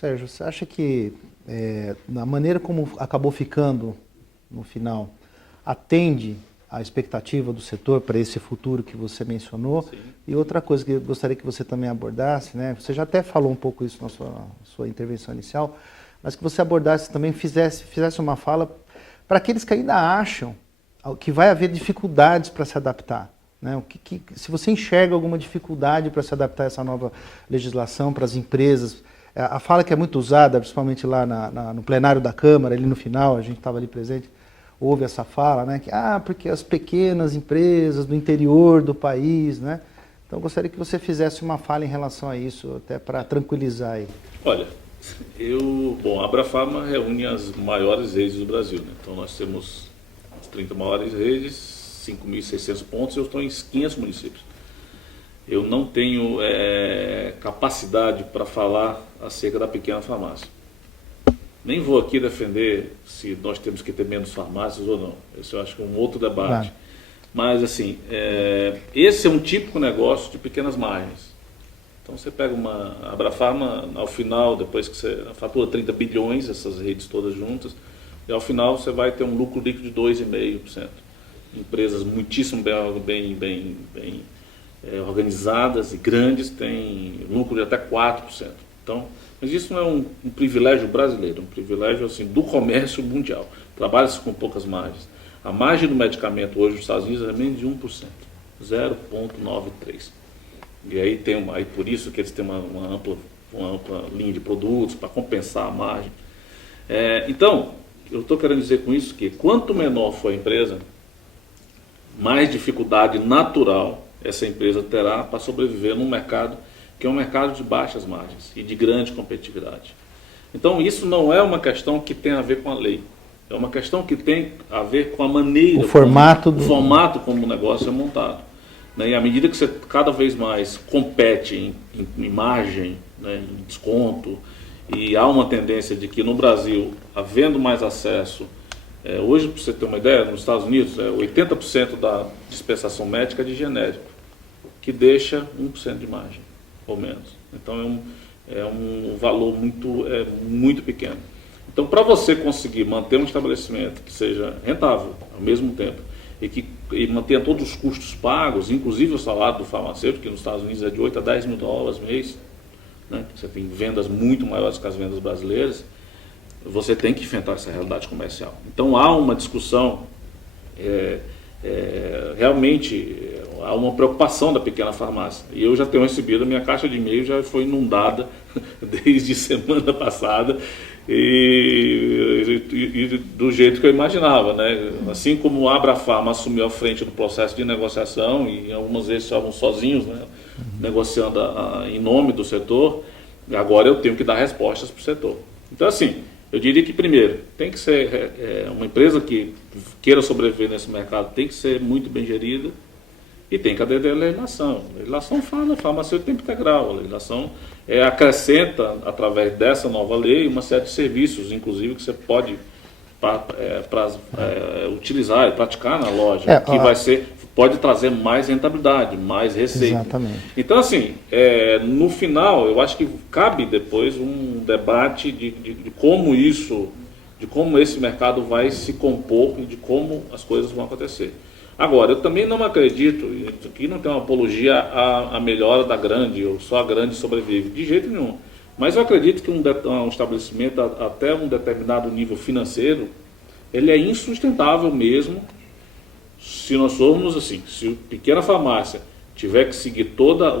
Sérgio, você acha que a maneira como acabou ficando no final atende à expectativa do setor para esse futuro que você mencionou? Sim. E outra coisa que eu gostaria que você também abordasse, né? Você já até falou um pouco isso na sua intervenção inicial, mas que você abordasse também, fizesse uma fala para aqueles que ainda acham que vai haver dificuldades para se adaptar. Né? Se você enxerga alguma dificuldade para se adaptar a essa nova legislação para as empresas, a fala que é muito usada, principalmente lá no plenário da Câmara, ali no final, a gente estava ali presente, houve essa fala, né? Que, porque as pequenas empresas do interior do país, né? Então eu gostaria que você fizesse uma fala em relação a isso, até para tranquilizar aí. Olha, a Abrafarma reúne as maiores redes do Brasil, né? Então nós temos as 30 maiores redes, 5.600 pontos, eu estou em 500 municípios. Eu não tenho capacidade para falar acerca da pequena farmácia. Nem vou aqui defender se nós temos que ter menos farmácias ou não. Esse eu acho que é um outro debate. Claro. Mas, assim, esse é um típico negócio de pequenas margens. Então, você pega a Abrafarma, ao final, depois que você fatura 30 bilhões, essas redes todas juntas, e ao final você vai ter um lucro líquido de 2,5%. Empresas muitíssimo bem organizadas e grandes têm lucro de até 4%. Então, mas isso não é um privilégio brasileiro, um privilégio assim, do comércio mundial. Trabalha-se com poucas margens. A margem do medicamento hoje nos Estados Unidos é menos de 1%, 0,93%. E aí aí por isso que eles têm uma ampla linha de produtos para compensar a margem. Então, eu estou querendo dizer com isso que quanto menor for a empresa, mais dificuldade natural essa empresa terá para sobreviver num mercado que é um mercado de baixas margens e de grande competitividade. Então, isso não é uma questão que tem a ver com a lei. É uma questão que tem a ver com a maneira, o formato como o negócio é montado. E à medida que você cada vez mais compete em margem, né, em desconto, e há uma tendência de que no Brasil, havendo mais acesso, hoje, para você ter uma ideia, nos Estados Unidos, 80% da dispensação médica é de genérico, que deixa 1% de margem, ou menos. Então é um valor muito pequeno. Então, para você conseguir manter um estabelecimento que seja rentável ao mesmo tempo e mantenha todos os custos pagos, inclusive o salário do farmacêutico, que nos Estados Unidos é de 8 a 10 mil dólares mês, né? Você tem vendas muito maiores que as vendas brasileiras, você tem que enfrentar essa realidade comercial. Então há uma discussão, realmente há uma preocupação da pequena farmácia. E eu já tenho recebido, a minha caixa de e-mail já foi inundada desde semana passada, e do jeito que eu imaginava, né? Assim como a Abrafarma assumiu a frente do processo de negociação, e algumas vezes estavam sozinhos, né? Negociando em nome do setor, agora eu tenho que dar respostas para o setor. Então, assim, eu diria que, primeiro, tem que ser uma empresa que queira sobreviver nesse mercado, tem que ser muito bem gerida e tem que aderir à legislação. A legislação fala farmacêutico tempo integral, a legislação acrescenta, através dessa nova lei, uma série de serviços, inclusive, que você pode utilizar e praticar na loja, que pode trazer mais rentabilidade, mais receita. Exatamente. Então, assim, no final, eu acho que cabe depois um debate de como esse mercado vai se compor e de como as coisas vão acontecer. Agora, eu também não acredito, isso aqui não tem uma apologia à melhora da grande, ou só a grande sobrevive, de jeito nenhum. Mas eu acredito que um estabelecimento, até um determinado nível financeiro, ele é insustentável mesmo, se nós formos assim, se a pequena farmácia tiver que seguir toda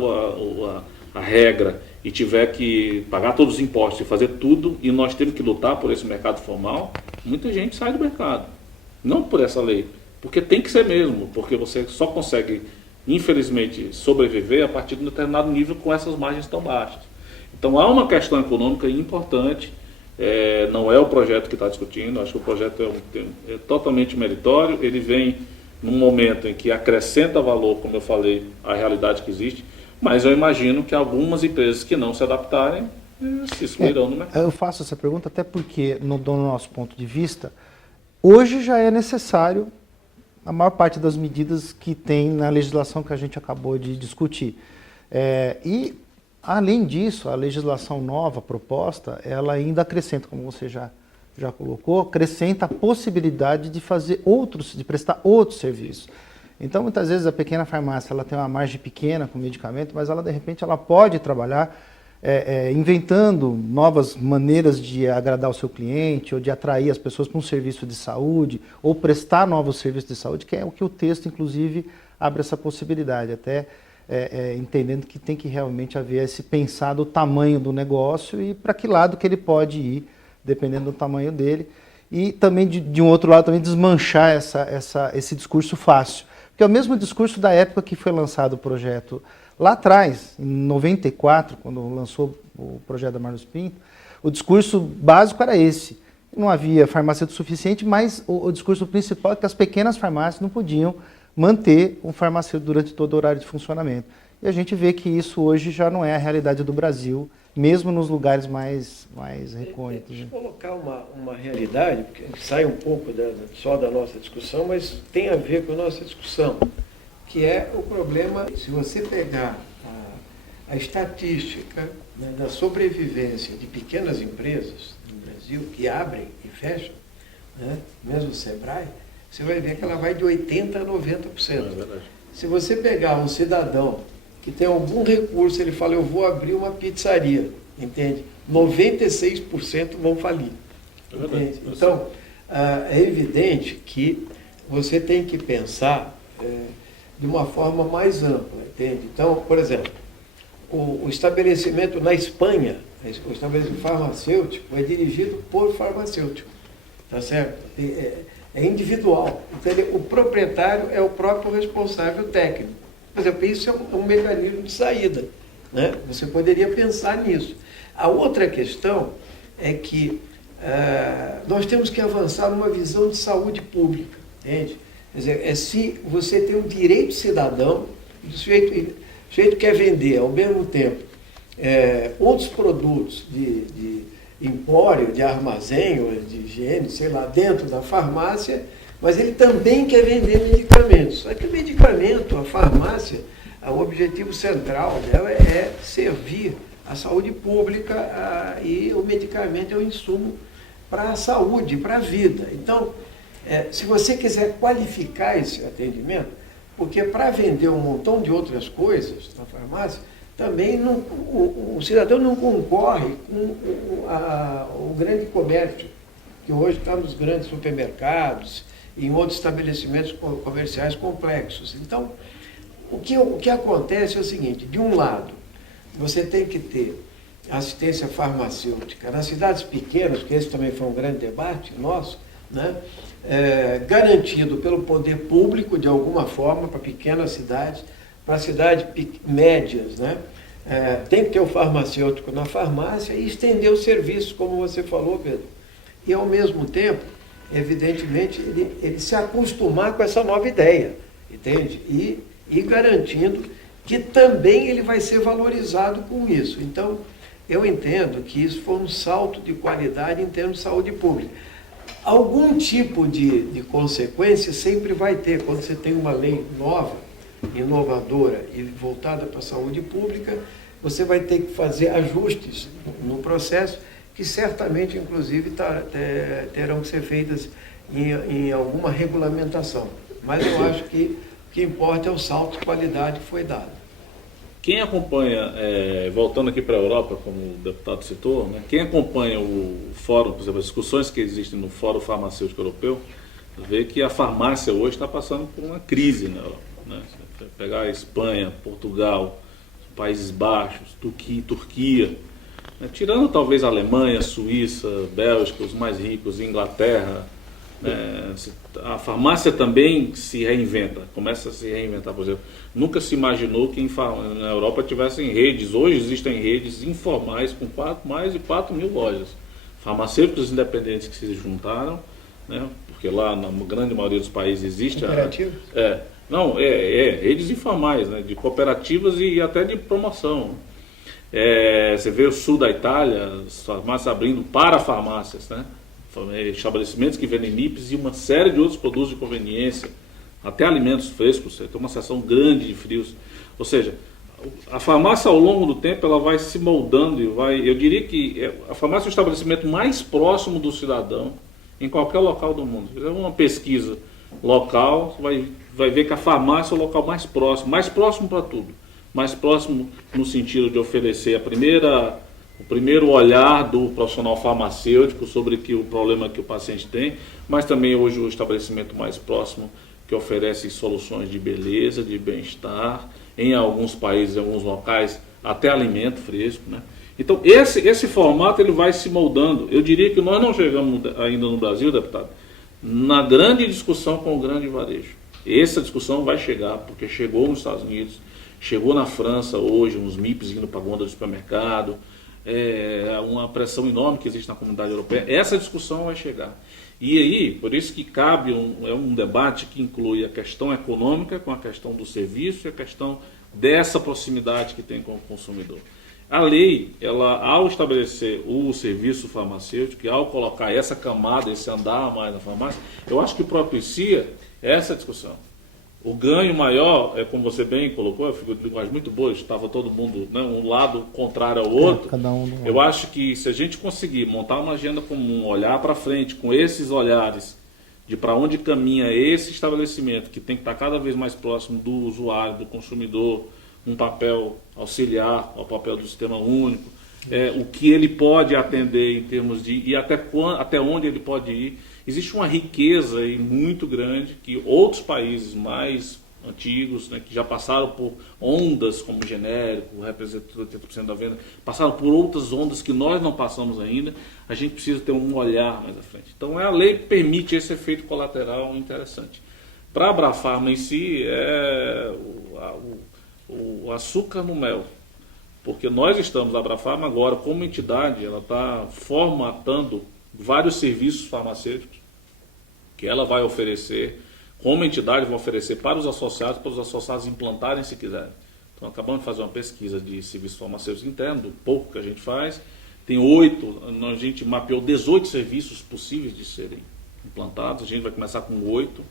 a regra e tiver que pagar todos os impostos e fazer tudo, e nós temos que lutar por esse mercado formal, muita gente sai do mercado. Não por essa lei, porque tem que ser mesmo, porque você só consegue, infelizmente, sobreviver a partir de um determinado nível com essas margens tão baixas. Então há uma questão econômica importante, não é o projeto que está discutindo, acho que o projeto é totalmente meritório, ele vem num momento em que acrescenta valor, como eu falei, à realidade que existe, mas eu imagino que algumas empresas que não se adaptarem se excluirão no mercado. Eu faço essa pergunta até porque, do nosso ponto de vista, hoje já é necessário a maior parte das medidas que tem na legislação que a gente acabou de discutir. E Além disso, a legislação nova proposta, ela ainda acrescenta, como você já colocou, acrescenta a possibilidade de fazer de prestar outros serviços. Então, muitas vezes a pequena farmácia ela tem uma margem pequena com medicamento, mas ela de repente ela pode trabalhar inventando novas maneiras de agradar o seu cliente ou de atrair as pessoas para um serviço de saúde ou prestar novos serviços de saúde, que é o que o texto, inclusive, abre essa possibilidade, até entendendo que tem que realmente haver esse pensar do tamanho do negócio e para que lado que ele pode ir, dependendo do tamanho dele. E também, de um outro lado, também desmanchar esse discurso fácil. Porque é o mesmo discurso da época que foi lançado o projeto lá atrás, em 94, quando lançou o projeto da Marlos Pinto, o discurso básico era esse. Não havia farmacêutico suficiente, mas o discurso principal é que as pequenas farmácias não podiam manter um farmacêutico durante todo o horário de funcionamento. E a gente vê que isso hoje já não é a realidade do Brasil, mesmo nos lugares mais recônditos. Deixa eu colocar uma realidade, porque sai um pouco só da nossa discussão, mas tem a ver com a nossa discussão, que é o problema, se você pegar a estatística, né, da sobrevivência de pequenas empresas no Brasil, que abrem e fecham, né, mesmo o Sebrae, você vai ver que ela vai de 80% a 90%. Se você pegar um cidadão que tem algum recurso, ele fala, eu vou abrir uma pizzaria, entende? 96% vão falir. Entende? Então, é evidente que você tem que pensar de uma forma mais ampla, entende? Então, por exemplo, o estabelecimento na Espanha, o estabelecimento farmacêutico é dirigido por farmacêutico, tá certo? É individual. Então, o proprietário é o próprio responsável técnico. Por exemplo, isso é um mecanismo de saída, né? Você poderia pensar nisso. A outra questão é que nós temos que avançar numa visão de saúde pública, entende? Quer dizer, se você tem um direito cidadão, o sujeito quer vender ao mesmo tempo outros produtos de empório, de armazém, ou de higiene, sei lá, dentro da farmácia, mas ele também quer vender medicamentos. Só que o medicamento, a farmácia, o objetivo central dela é servir a saúde pública e o medicamento é um insumo para a saúde, para a vida. Então, se você quiser qualificar esse atendimento, porque para vender um montão de outras coisas na farmácia, também o cidadão não concorre com o grande comércio, que hoje está nos grandes supermercados e em outros estabelecimentos comerciais complexos. Então, o que acontece é o seguinte, de um lado, você tem que ter assistência farmacêutica nas cidades pequenas, que esse também foi um grande debate nosso, né? Garantido pelo poder público, de alguma forma, para pequenas cidades, para cidades médias, né? Tem que ter o farmacêutico na farmácia e estender os serviços, como você falou, Pedro. E, ao mesmo tempo, evidentemente, ele se acostumar com essa nova ideia, entende? E garantindo que também ele vai ser valorizado com isso. Então, eu entendo que isso foi um salto de qualidade em termos de saúde pública. Algum tipo de consequência sempre vai ter, quando você tem uma lei nova, inovadora e voltada para a saúde pública, você vai ter que fazer ajustes no processo, que certamente, inclusive, terão que ser feitas em alguma regulamentação. Mas eu acho que o que importa é o salto de qualidade que foi dado. Quem acompanha, voltando aqui para a Europa, como o deputado citou, né, quem acompanha o fórum, por exemplo, as discussões que existem no Fórum Farmacêutico Europeu, vê que a farmácia hoje está passando por uma crise na Europa. Né? Se você pegar a Espanha, Portugal, Países Baixos, Turquia, né, tirando talvez a Alemanha, Suíça, Bélgica, os mais ricos, Inglaterra, a farmácia também se reinventa, começa a se reinventar. Por exemplo, nunca se imaginou que na Europa tivessem redes, hoje existem redes informais com mais de 4 mil lojas, farmacêuticos independentes que se juntaram, né, porque lá na grande maioria dos países existe redes informais, né, de cooperativas e até de promoção. Você vê o sul da Itália, as farmácias abrindo para farmácias, né? Estabelecimentos que vendem NIPs e uma série de outros produtos de conveniência, até alimentos frescos, você tem uma seção grande de frios. Ou seja, a farmácia ao longo do tempo ela vai se moldando eu diria que a farmácia é o estabelecimento mais próximo do cidadão em qualquer local do mundo. Se fizer uma pesquisa local, vai ver que a farmácia é o local mais próximo para tudo. Mais próximo no sentido de oferecer o primeiro olhar do profissional farmacêutico sobre o problema que o paciente tem, mas também hoje o estabelecimento mais próximo que oferece soluções de beleza, de bem-estar, em alguns países, em alguns locais, até alimento fresco, né? Então, esse formato ele vai se moldando. Eu diria que nós não chegamos ainda no Brasil, deputado, na grande discussão com o grande varejo. Essa discussão vai chegar, porque chegou nos Estados Unidos, chegou na França hoje, uns MIPs indo para a gôndola do supermercado, uma pressão enorme que existe na comunidade europeia. Essa discussão vai chegar. E aí, por isso que cabe um debate que inclui a questão econômica com a questão do serviço e a questão dessa proximidade que tem com o consumidor. A lei, ela, ao estabelecer o serviço farmacêutico e ao colocar essa camada, esse andar a mais na farmácia, eu acho que propicia essa discussão. O ganho maior, como você bem colocou, a figura de linguagem muito boa, estava todo mundo, né, um lado contrário ao outro. Cada um eu acho que se a gente conseguir montar uma agenda comum, olhar para frente com esses olhares de para onde caminha esse estabelecimento, que tem que estar cada vez mais próximo do usuário, do consumidor, um papel auxiliar ao papel do sistema único, o que ele pode atender em termos de e até onde ele pode ir. Existe uma riqueza aí muito grande que outros países mais antigos, né, que já passaram por ondas como genérico, representa 80% da venda, passaram por outras ondas que nós não passamos ainda. A gente precisa ter um olhar mais à frente. Então a lei permite esse efeito colateral interessante. Para a Abrafarma em si é o açúcar no mel, porque nós estamos, a Abrafarma agora, como entidade, ela está formatando vários serviços farmacêuticos que ela vai oferecer, como entidade vai oferecer para os associados implantarem se quiserem. Então acabamos de fazer uma pesquisa de serviços farmacêuticos internos, do pouco que a gente faz, tem 8, a gente mapeou 18 serviços possíveis de serem implantados, a gente vai começar com 8,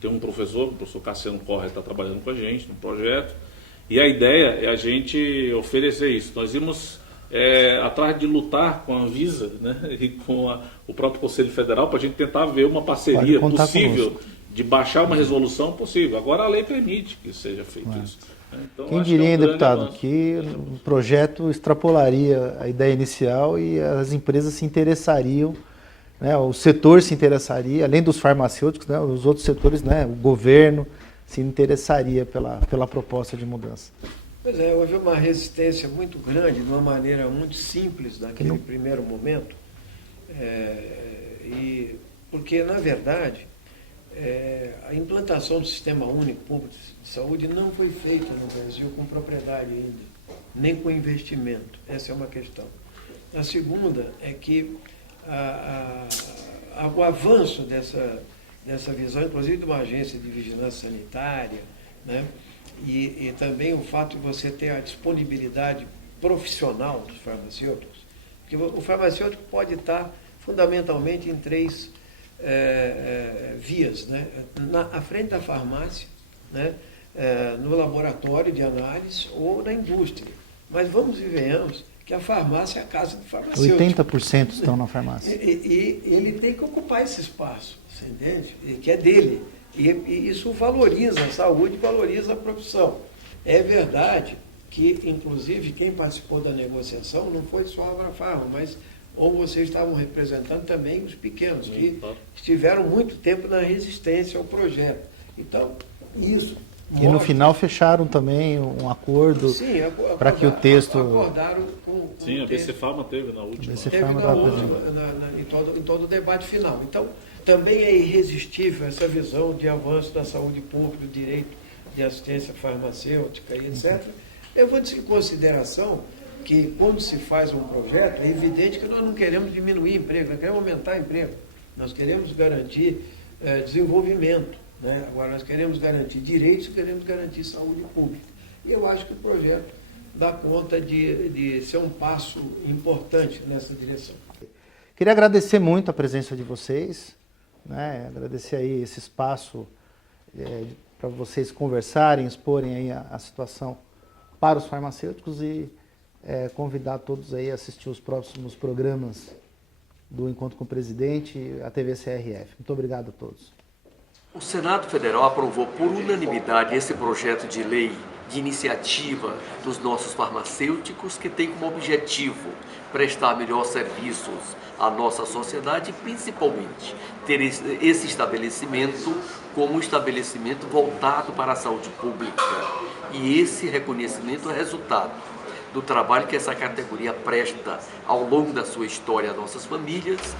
tem um professor, o professor Cassiano Correa está trabalhando com a gente no projeto, e a ideia é a gente oferecer isso. Nós vimos atrás de lutar com a Anvisa, né, e com o próprio Conselho Federal para a gente tentar ver uma parceria possível de baixar uma resolução possível. Agora a lei permite que seja feito isso. Então, quem diria, deputado, que o projeto extrapolaria a ideia inicial e as empresas se interessariam, né, o setor se interessaria, além dos farmacêuticos, né, os outros setores, né, o governo se interessaria pela proposta de mudança. Pois é, houve uma resistência muito grande, de uma maneira muito simples naquele primeiro momento, porque, na verdade, a implantação do Sistema Único Público de Saúde não foi feita no Brasil com propriedade ainda, nem com investimento. Essa é uma questão. A segunda é que o avanço dessa visão, inclusive de uma agência de vigilância sanitária, né? E também o fato de você ter a disponibilidade profissional dos farmacêuticos, porque o farmacêutico pode estar fundamentalmente em 3 vias, né? À frente da farmácia, né? No laboratório de análise ou na indústria. Mas vamos e venhamos que a farmácia é a casa do farmacêutico. 80% estão na farmácia. E ele tem que ocupar esse espaço, você entende? Que é dele. E isso valoriza a saúde, valoriza a profissão. É verdade que, inclusive, quem participou da negociação não foi só a Abrafarma, mas ou vocês estavam representando também os pequenos, que estiveram muito tempo na resistência ao projeto. Então, isso... E no final fecharam também um acordo para que o texto... Acordaram com sim, a BC Pharma teve na última. Teve na última, em todo o debate final. Então, também é irresistível essa visão de avanço da saúde pública, do direito de assistência farmacêutica e etc. Levando-se em consideração que, quando se faz um projeto, é evidente que nós não queremos diminuir emprego, nós queremos aumentar emprego. Nós queremos garantir desenvolvimento. Né? Agora, nós queremos garantir direitos e queremos garantir saúde pública. E eu acho que o projeto dá conta de ser um passo importante nessa direção. Queria agradecer muito a presença de vocês, né? Agradecer aí esse espaço para vocês conversarem, exporem aí a situação para os farmacêuticos e convidar todos aí a assistir os próximos programas do Encontro com o Presidente e a TV CRF. Muito obrigado a todos. O Senado Federal aprovou por unanimidade esse projeto de lei de iniciativa dos nossos farmacêuticos, que tem como objetivo prestar melhores serviços à nossa sociedade e principalmente ter esse estabelecimento como um estabelecimento voltado para a saúde pública. E esse reconhecimento é resultado do trabalho que essa categoria presta ao longo da sua história a nossas famílias.